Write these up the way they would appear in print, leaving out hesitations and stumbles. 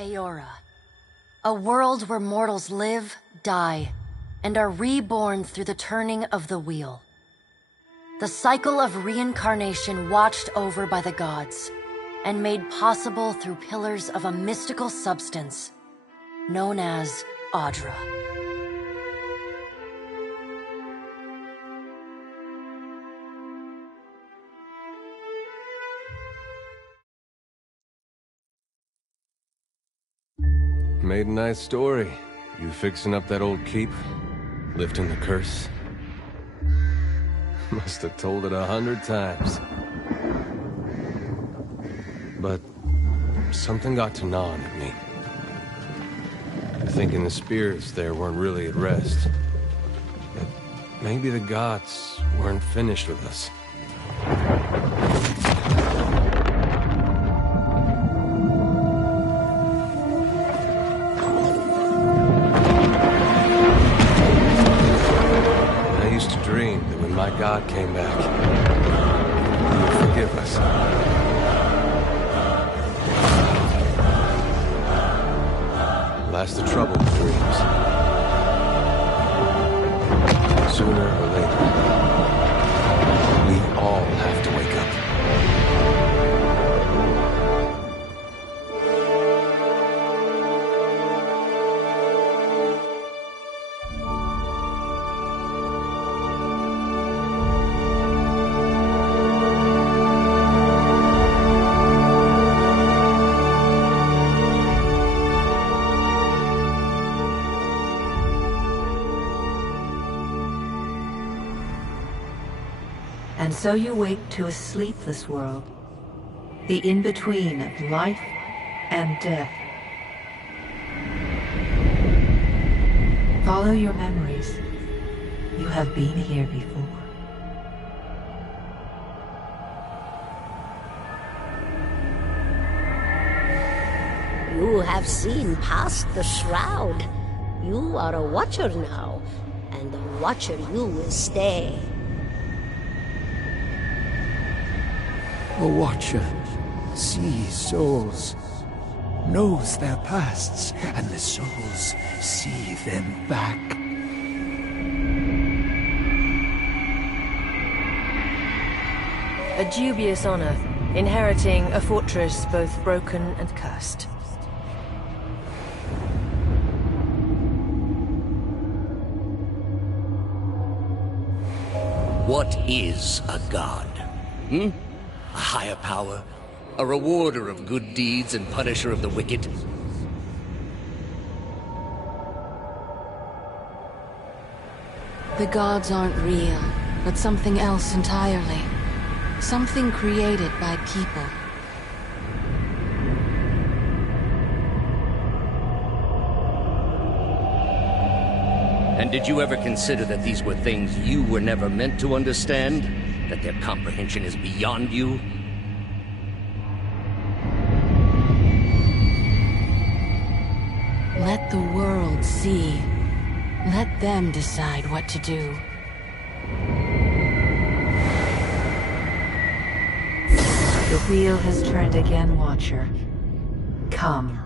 Eora, a world where mortals live, die, and are reborn through the turning of the wheel. The cycle of reincarnation watched over by the gods, and made possible through pillars of a mystical substance known as Audra. Made a nice story. You fixing up that old keep? Lifting the curse? Must have told it 100 times. But something got to gnawing at me. Thinking the spirits there weren't really at rest. That maybe the gods weren't finished with us. My God came back. He would forgive us. Last the trouble with dreams. Sooner or later, we all have to wake up. And so you wake to a sleepless world, the in-between of life and death. Follow your memories. You have been here before. You have seen past the shroud. You are a watcher now, and a watcher you will stay. A watcher sees souls, knows their pasts, and the souls see them back. A dubious honor, inheriting a fortress both broken and cursed. What is a god? A higher power? A rewarder of good deeds and punisher of the wicked? The gods aren't real, but something else entirely. Something created by people. And did you ever consider that these were things you were never meant to understand? That their comprehension is beyond you? Let the world see. Let them decide what to do. The wheel has turned again, Watcher. Come.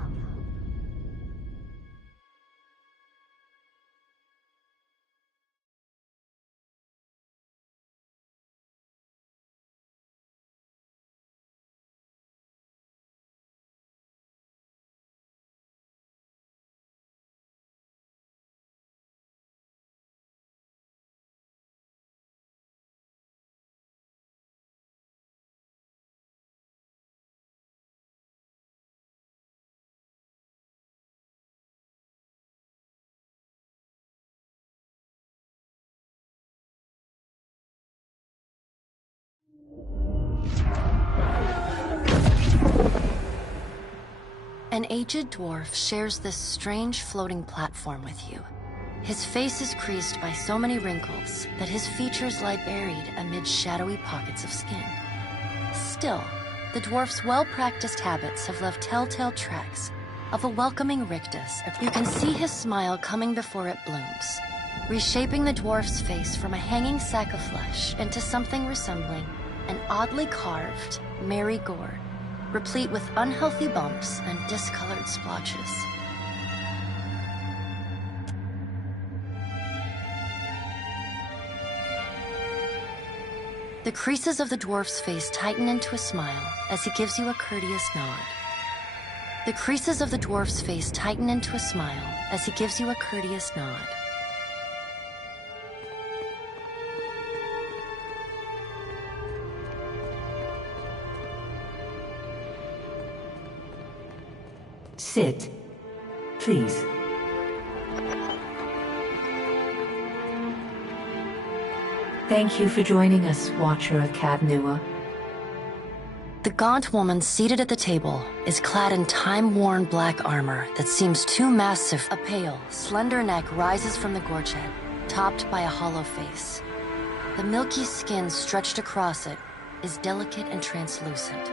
An aged dwarf shares this strange floating platform with you. His face is creased by so many wrinkles that his features lie buried amid shadowy pockets of skin. Still, the dwarf's well-practiced habits have left telltale tracks of a welcoming rictus. You can see his smile coming before it blooms, reshaping the dwarf's face from a hanging sack of flesh into something resembling an oddly carved, merry gourd, replete with unhealthy bumps and discolored splotches. The creases of the dwarf's face tighten into a smile as he gives you a courteous nod. The creases of the dwarf's face tighten into a smile as he gives you a courteous nod. Sit, please. Thank you for joining us, Watcher of Cadnua. The gaunt woman seated at the table is clad in time-worn black armor that seems too massive. A pale, slender neck rises from the gorget, topped by a hollow face. The milky skin stretched across it is delicate and translucent,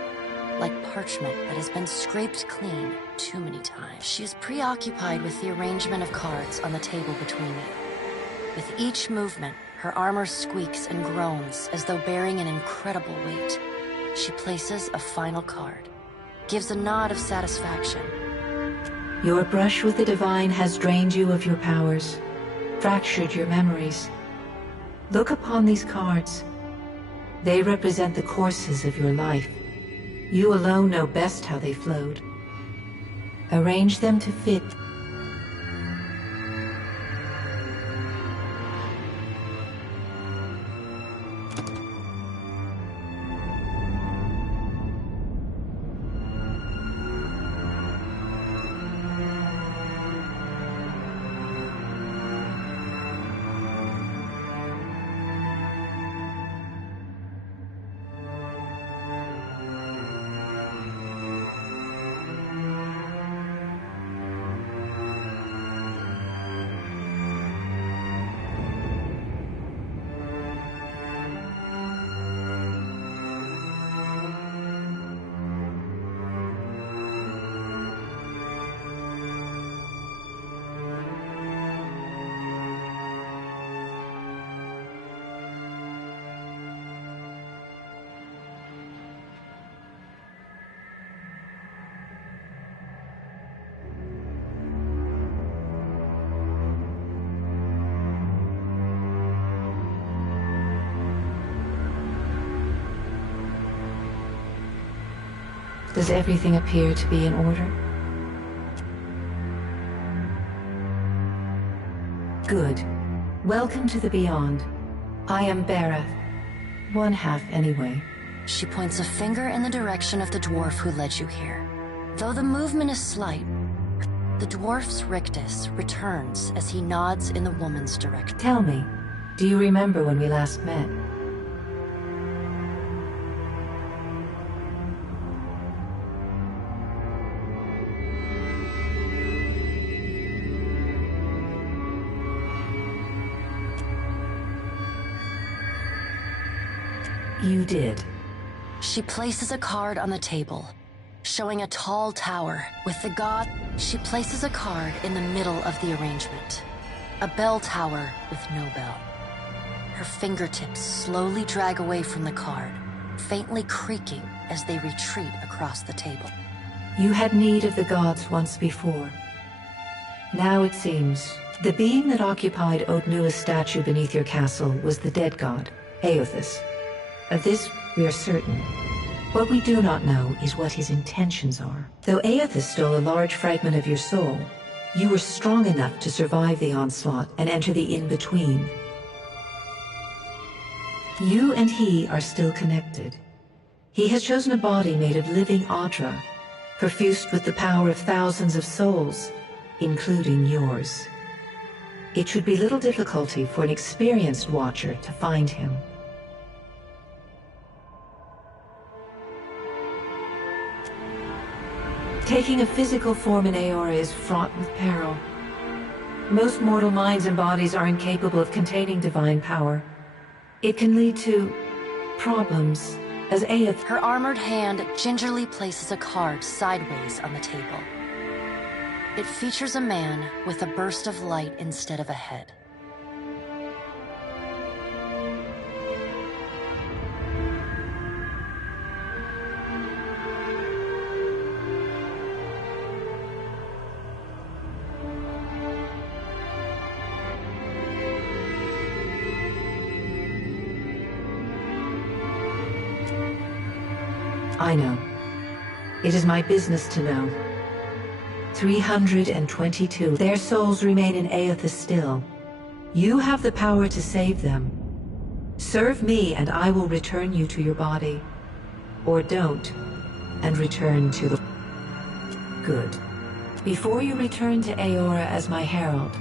like parchment that has been scraped clean too many times. She is preoccupied with the arrangement of cards on the table between you. With each movement, her armor squeaks and groans as though bearing an incredible weight. She places a final card, gives a nod of satisfaction. Your brush with the divine has drained you of your powers, fractured your memories. Look upon these cards. They represent the courses of your life. You alone know best how they flowed. Arrange them to fit. Does everything appear to be in order? Good. Welcome to the Beyond. I am Bera. One half, anyway. She points a finger in the direction of the dwarf who led you here. Though the movement is slight, the dwarf's rictus returns as he nods in the woman's direction. Tell me, do you remember when we last met? You did. She places a card on the table, showing a tall tower with the god. She places a card in the middle of the arrangement. A bell tower with no bell. Her fingertips slowly drag away from the card, faintly creaking as they retreat across the table. You had need of the gods once before. Now it seems, the being that occupied Odnua's statue beneath your castle was the dead god, Aothus. Of this, we are certain. What we do not know is what his intentions are. Though Aothus stole a large fragment of your soul, you were strong enough to survive the onslaught and enter the in-between. You and he are still connected. He has chosen a body made of living Audra, perfused with the power of thousands of souls, including yours. It should be little difficulty for an experienced watcher to find him. Taking a physical form in Eora is fraught with peril. Most mortal minds and bodies are incapable of containing divine power. It can lead to problems, as Aoth. Her armored hand gingerly places a card sideways on the table. It features a man with a burst of light instead of a head. I know. It is my business to know. 322. Their souls remain in Aothus still. You have the power to save them. Serve me and I will return you to your body. Or don't, and return to the... Good. Before you return to Eora as my herald,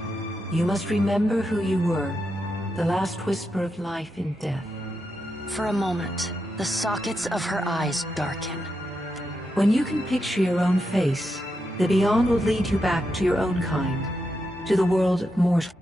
you must remember who you were. The last whisper of life in death. For a moment, the sockets of her eyes darken. When you can picture your own face, the Beyond will lead you back to your own kind, to the world of mortal.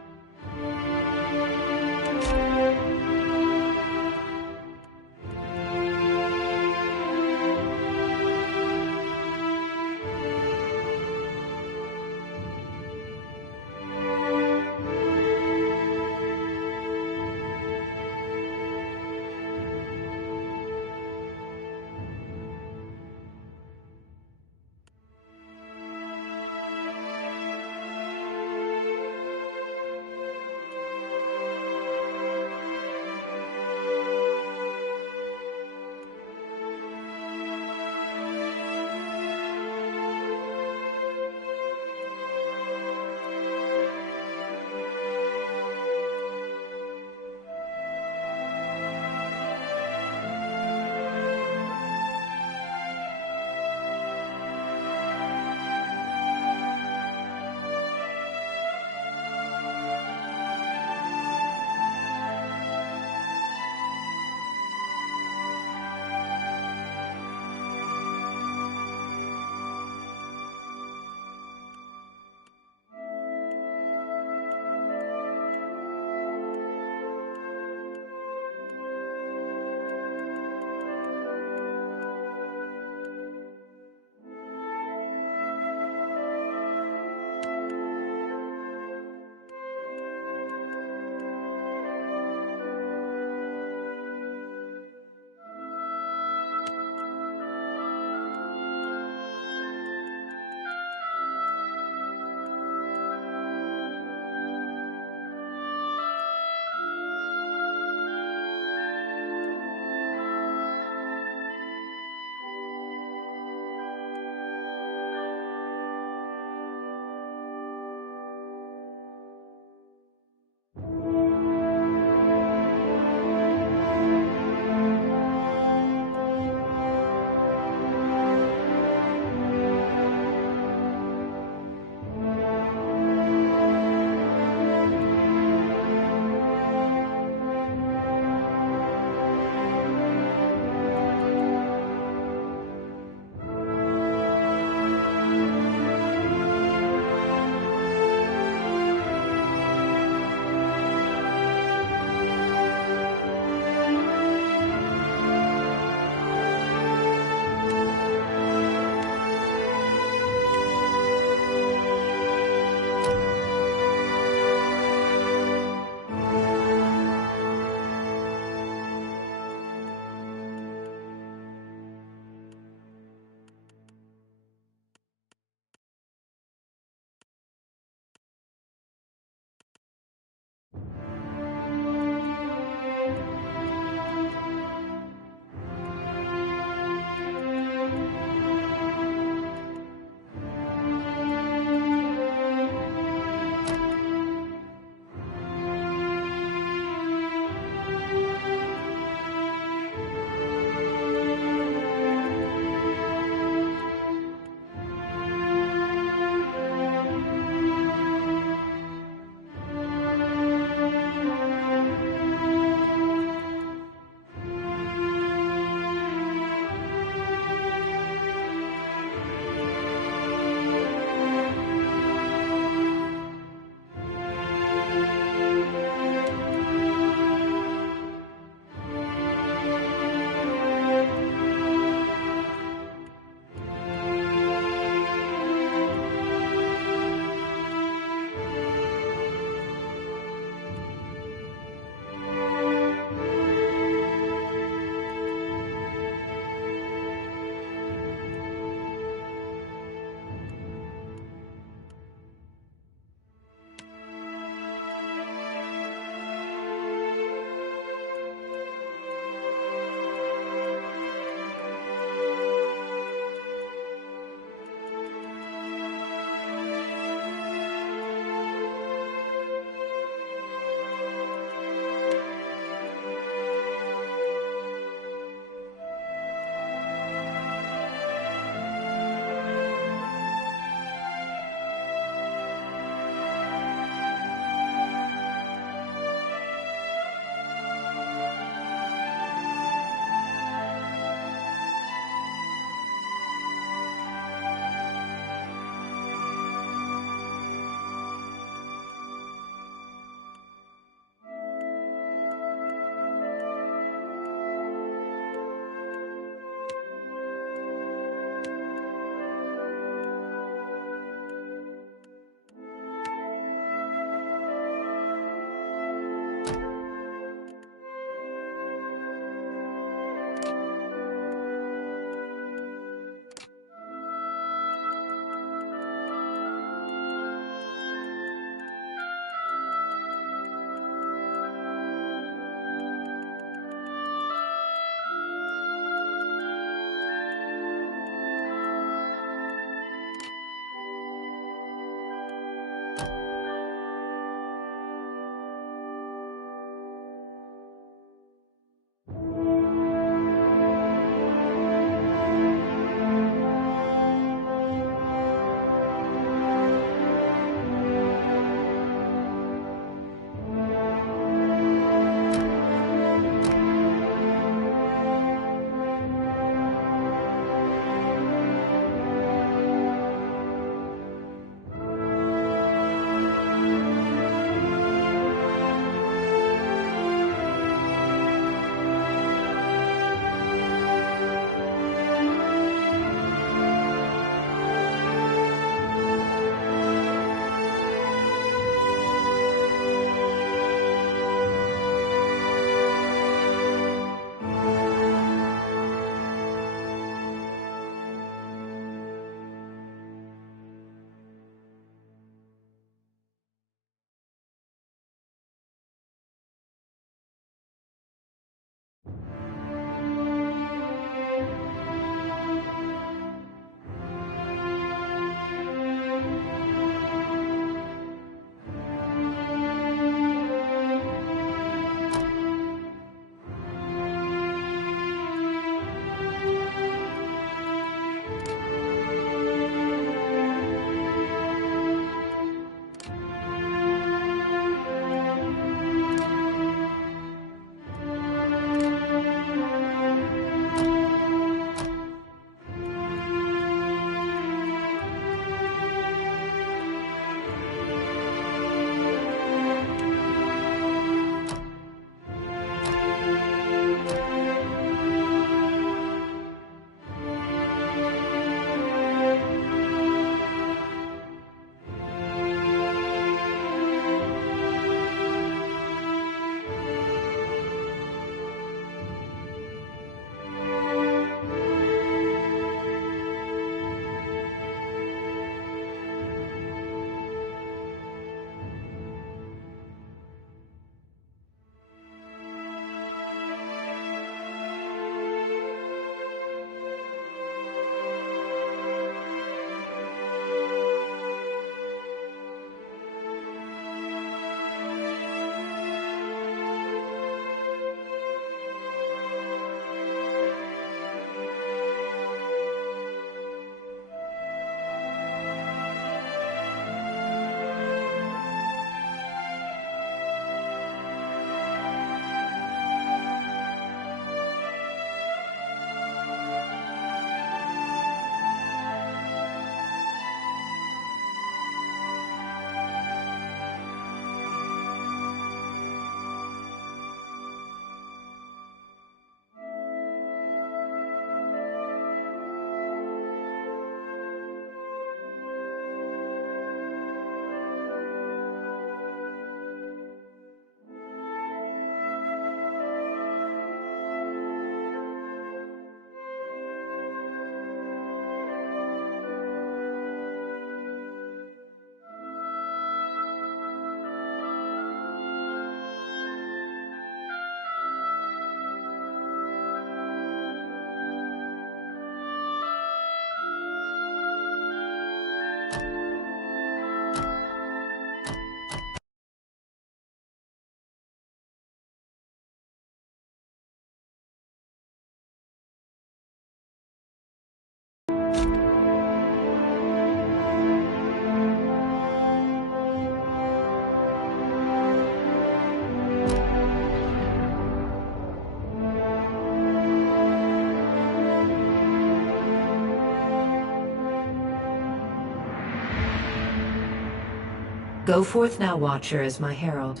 Go forth now, Watcher, as my herald.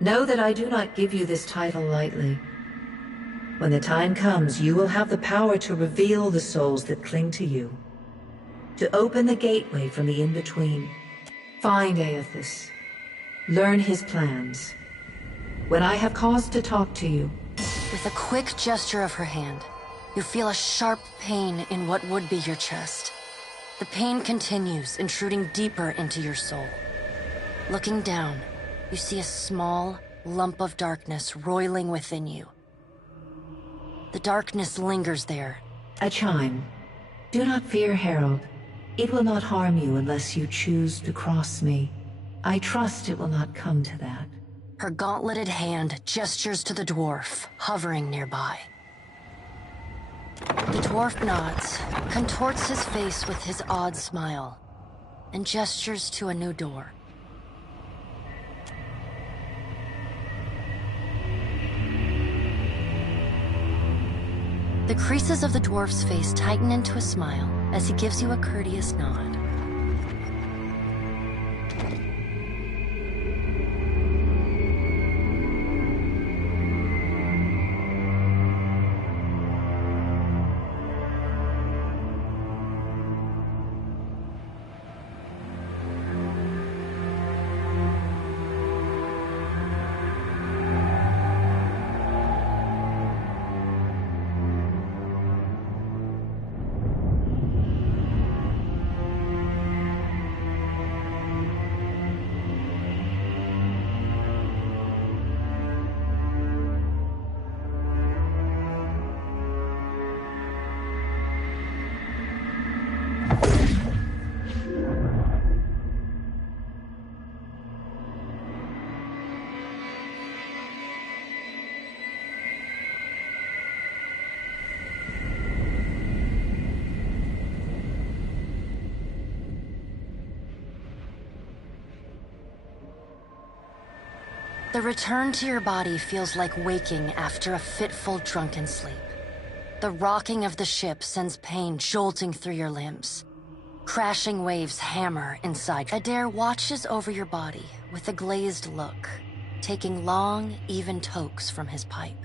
Know that I do not give you this title lightly. When the time comes, you will have the power to reveal the souls that cling to you, to open the gateway from the in-between. Find Aethys. Learn his plans. When I have cause to talk to you... With a quick gesture of her hand, you feel a sharp pain in what would be your chest. The pain continues, intruding deeper into your soul. Looking down, you see a small lump of darkness roiling within you. The darkness lingers there. A chime. Do not fear, Herald. It will not harm you unless you choose to cross me. I trust it will not come to that. Her gauntleted hand gestures to the dwarf, hovering nearby. The dwarf nods, contorts his face with his odd smile, and gestures to a new door. The creases of the dwarf's face tighten into a smile as he gives you a courteous nod. The return to your body feels like waking after a fitful drunken sleep. The rocking of the ship sends pain jolting through your limbs. Crashing waves hammer inside. Adair watches over your body with a glazed look, taking long, even tokes from his pipe.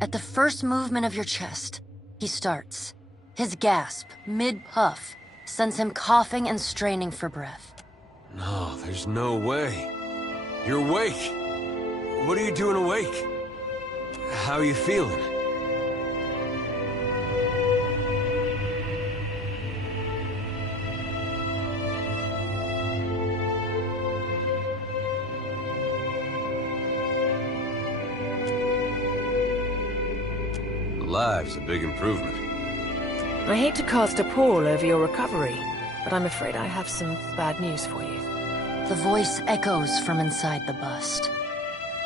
At the first movement of your chest, he starts. His gasp, mid-puff, sends him coughing and straining for breath. No, there's no way. You're awake. What are you doing awake? How are you feeling? Alive's a big improvement. I hate to cast a pall over your recovery, but I'm afraid I have some bad news for you. The voice echoes from inside the bust.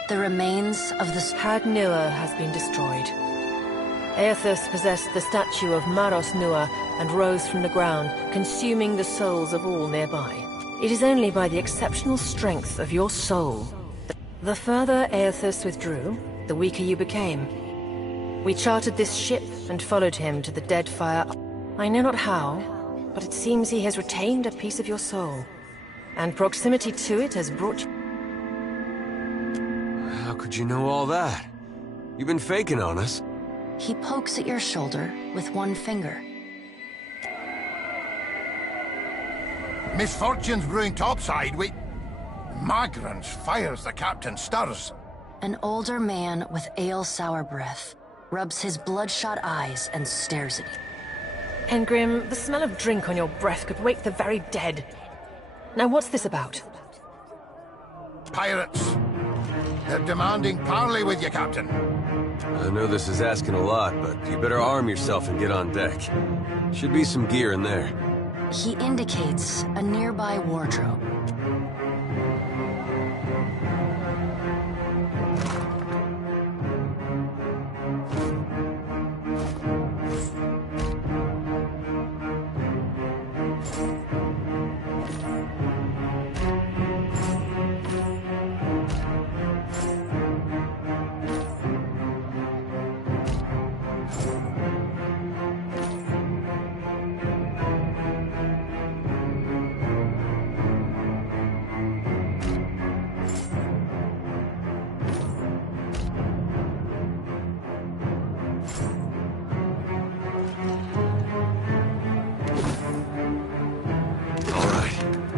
The remains of the Had Nua has been destroyed. Aethys possessed the statue of Maros Nua and rose from the ground, consuming the souls of all nearby. It is only by the exceptional strength of your soul. The further Aethys withdrew, the weaker you became. We chartered this ship and followed him to the dead fire. I know not how, but it seems he has retained a piece of your soul. And proximity to it has brought you... How could you know all that? You've been faking on us. He pokes at your shoulder with one finger. Misfortune's brewing topside. Magrans fires the captain stirs. An older man with ale-sour breath rubs his bloodshot eyes and stares at you. Engrim, the smell of drink on your breath could wake the very dead. Now what's this about? Pirates. They're demanding parley with you, Captain. I know this is asking a lot, but you better arm yourself and get on deck. Should be some gear in there. He indicates a nearby wardrobe.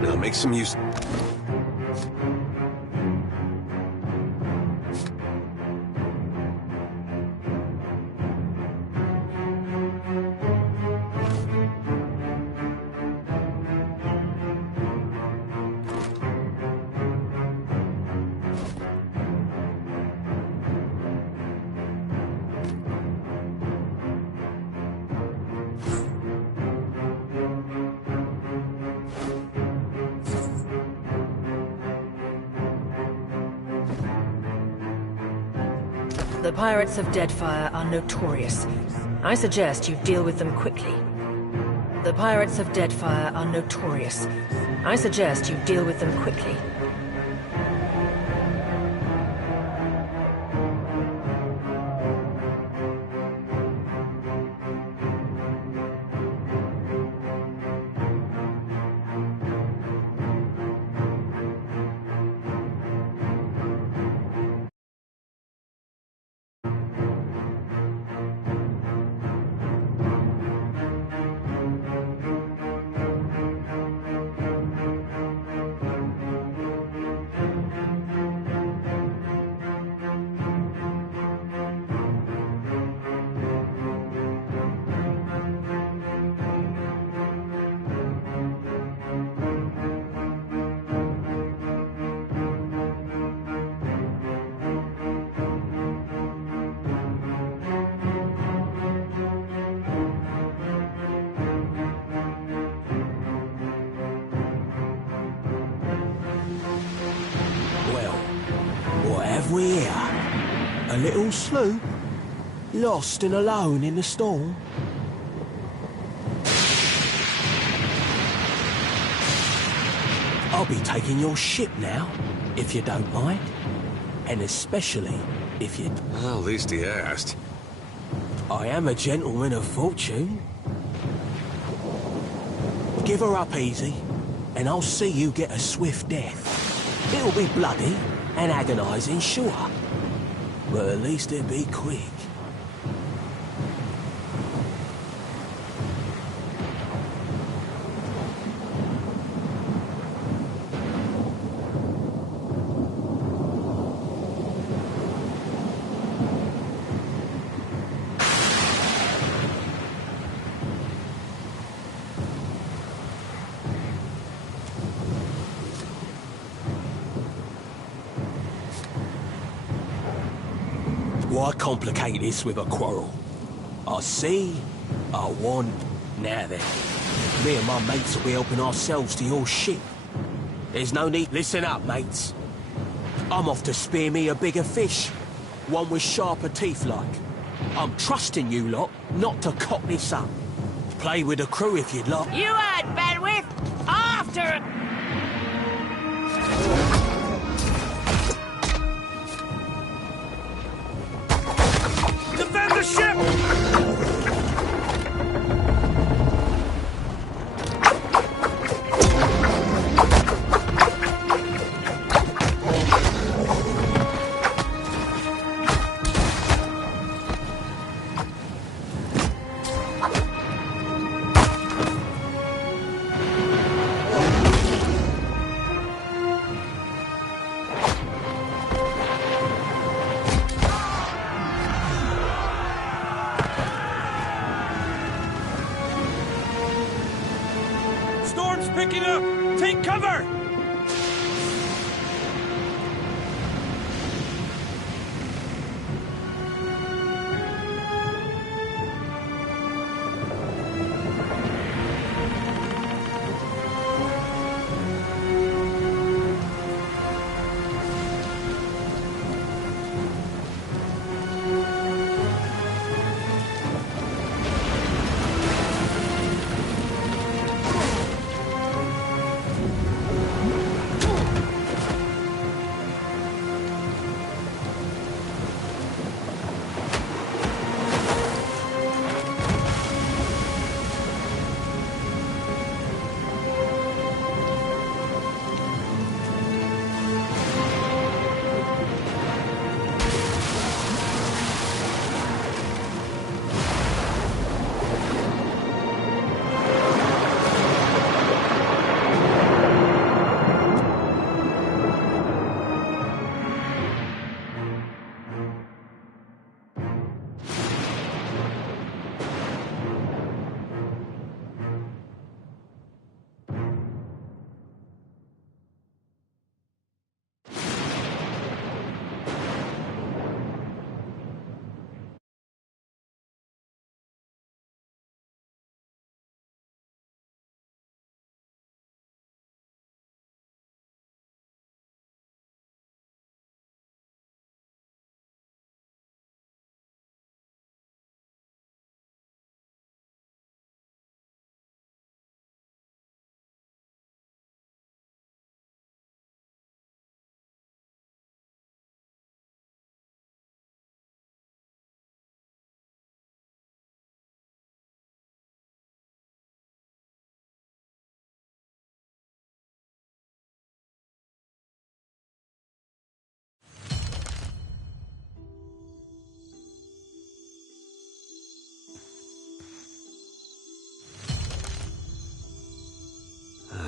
Now make some use... The pirates of Deadfire are notorious. I suggest you deal with them quickly. The pirates of Deadfire are notorious. I suggest you deal with them quickly. We here? A little sloop? Lost and alone in the storm? I'll be taking your ship now, if you don't mind. And especially if you... Well, at least he asked. I am a gentleman of fortune. Give her up easy, and I'll see you get a swift death. It'll be bloody and agonizing, sure. But at least it'll be quick. Why complicate this with a quarrel? I see, I want, now then. Me and my mates will be helping ourselves to your ship. There's no need... Listen up, mates. I'm off to spear me a bigger fish. One with sharper teeth like. I'm trusting you lot not to cock this up. Play with the crew if you'd like. You heard, bandwidth! After... Defend the ship! Picking up! Take cover!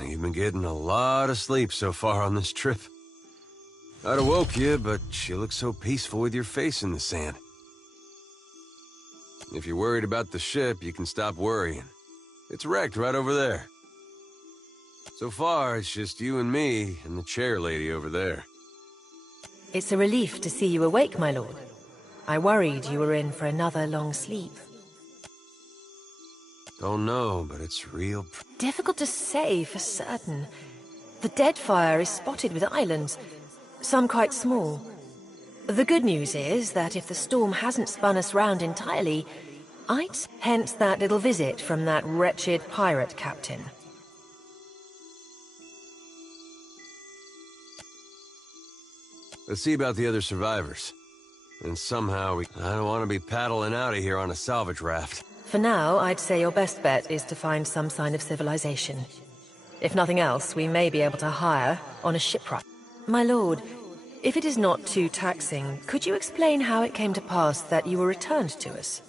you've been getting a lot of sleep so far on this trip. I'd have woke you, but you look so peaceful with your face in the sand. If you're worried about the ship, you can stop worrying. It's wrecked right over there. So far, it's just you and me and the chair lady over there. It's a relief to see you awake, my lord. I worried you were in for another long sleep. Don't know, but it's real. Difficult to say for certain. The Deadfire is spotted with islands, some quite small. The good news is that if the storm hasn't spun us round entirely, hence that little visit from that wretched pirate captain. Let's see about the other survivors. And somehow I don't want to be paddling out of here on a salvage raft. For now, I'd say your best bet is to find some sign of civilization. If nothing else, we may be able to hire on a shipwright. My lord, if it is not too taxing, could you explain how it came to pass that you were returned to us?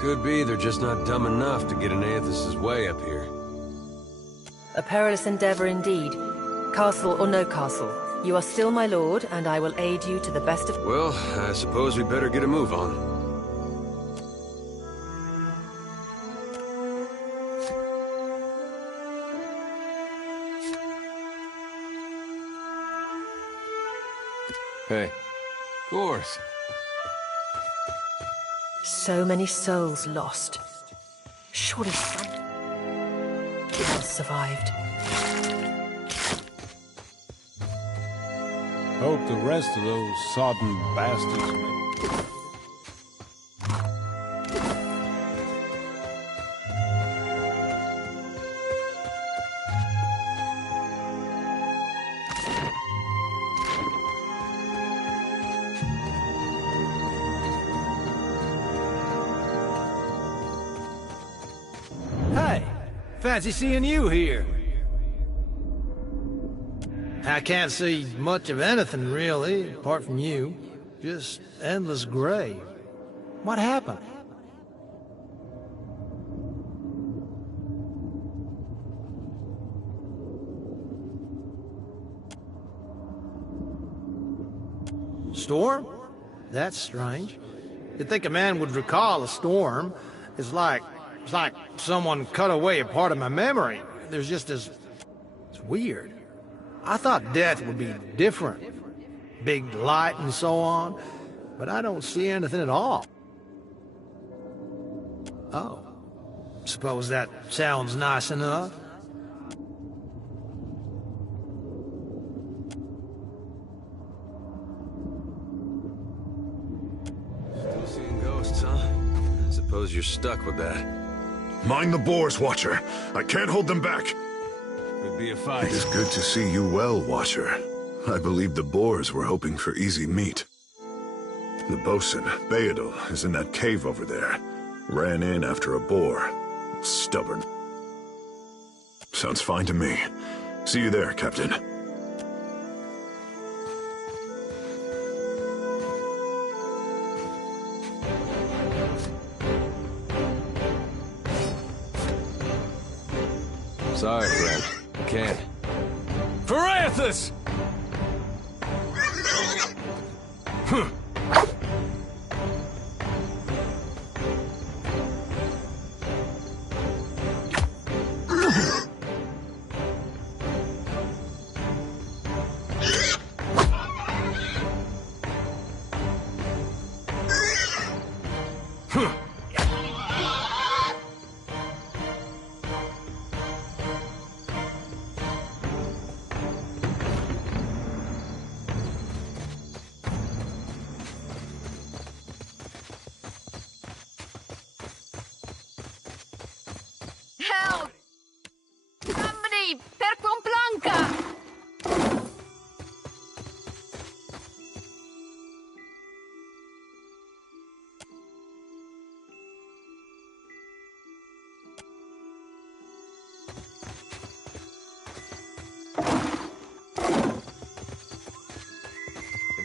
Could be they're just not dumb enough to get in Aethys' way up here. A perilous endeavor indeed. Castle or no castle, you are still my lord, and I will aid you to the best of... Well, I suppose we better get a move on. Hey. Of course. So many souls lost. Surely some survived. Hope the rest of those sodden bastards may... Fancy seeing you here. I can't see much of anything, really, apart from you. Just endless gray. What happened? Storm? That's strange. You'd think a man would recall a storm. It's like someone cut away a part of my memory. There's just this... It's weird. I thought death would be different. Big light and so on. But I don't see anything at all. Oh. Suppose that sounds nice enough. Still seeing ghosts, huh? I suppose you're stuck with that. Mind the boars, Watcher. I can't hold them back. Could be a fight. It is good to see you well, Watcher. I believe the boars were hoping for easy meat. The bosun, Beadle, is in that cave over there. Ran in after a boar. Stubborn. Sounds fine to me. See you there, Captain. Sorry, friend. I can't. For Aethys!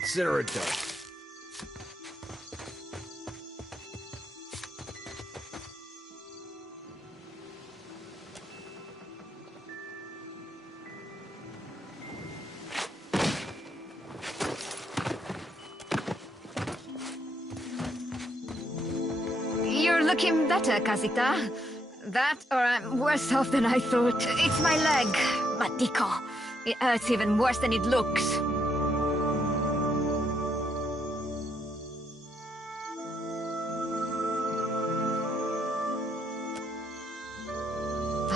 Consider it done. You're looking better, Casita. That, or I'm worse off than I thought. It's my leg, Matico. It hurts even worse than it looks.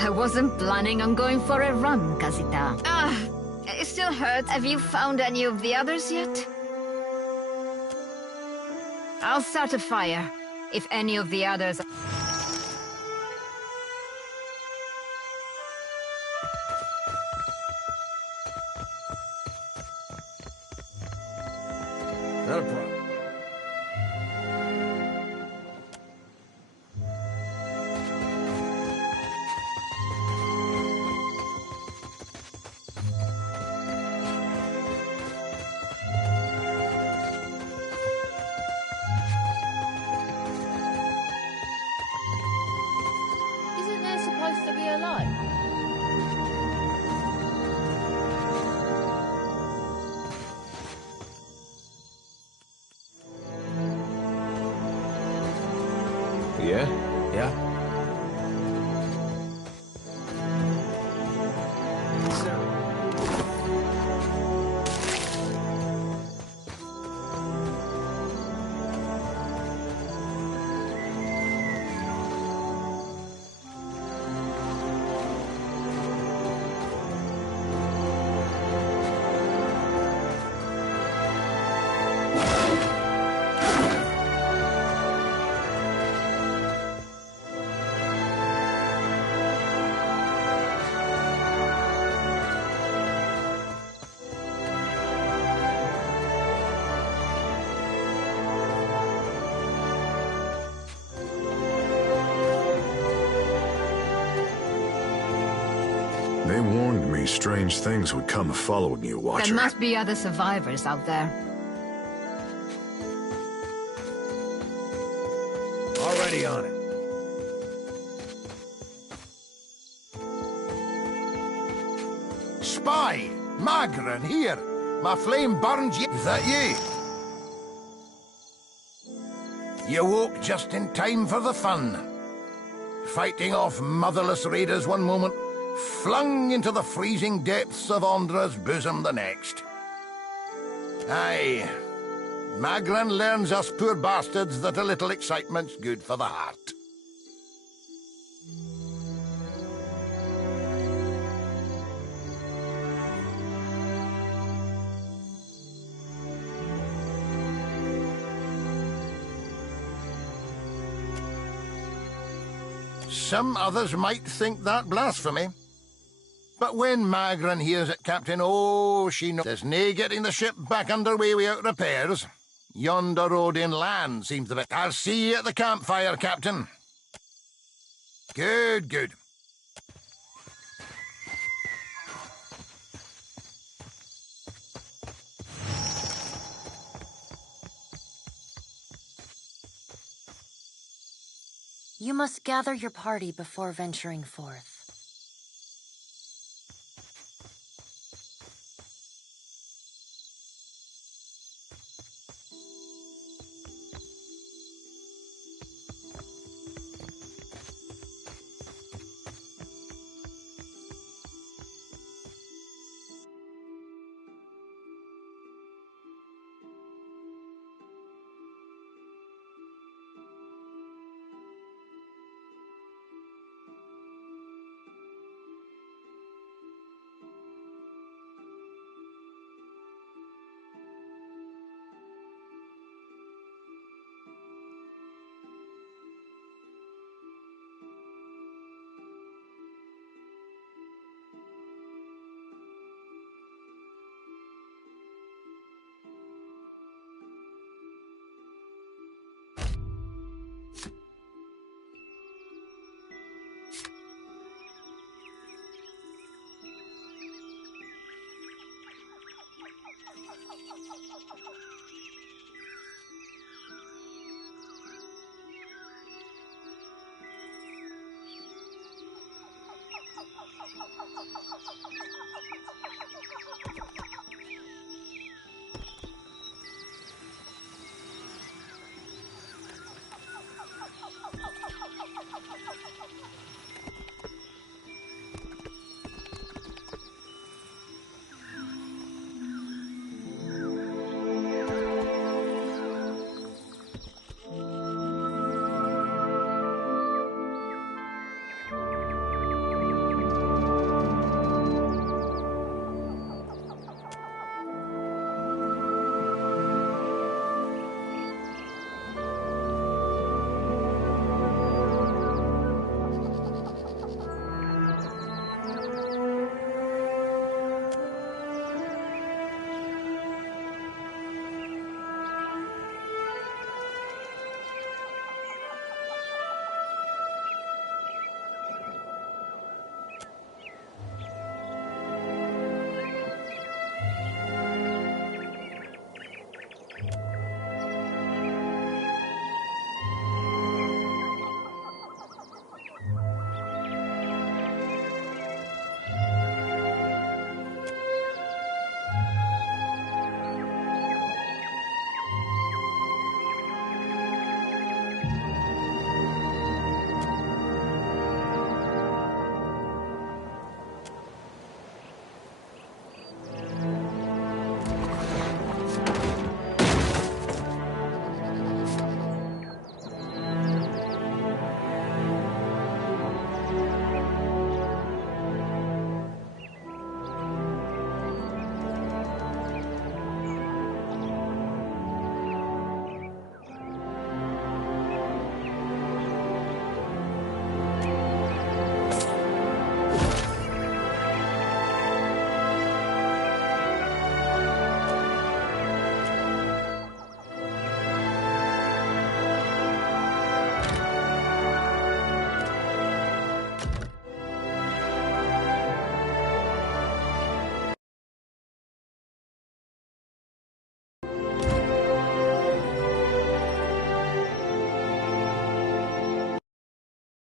I wasn't planning on going for a run, Casita. It still hurts. Have you found any of the others yet? I'll start a fire, if any of the others... Not a problem. Isn't there supposed to be a light? Yeah? Yeah? They warned me strange things would come following you, Watcher. There must be other survivors out there. Already on it. Spy! Magran, here! My flame burns you. Is that you? You woke just in time for the fun. Fighting off motherless raiders one moment, flung into the freezing depths of Ondra's bosom the next. Aye. Magran learns us poor bastards that a little excitement's good for the heart. Some others might think that blasphemy. But when Magran hears it, Captain, oh, she knows there's nae getting the ship back underway without repairs. Yonder road inland seems the best. I'll see you at the campfire, Captain. Good, good. You must gather your party before venturing forth.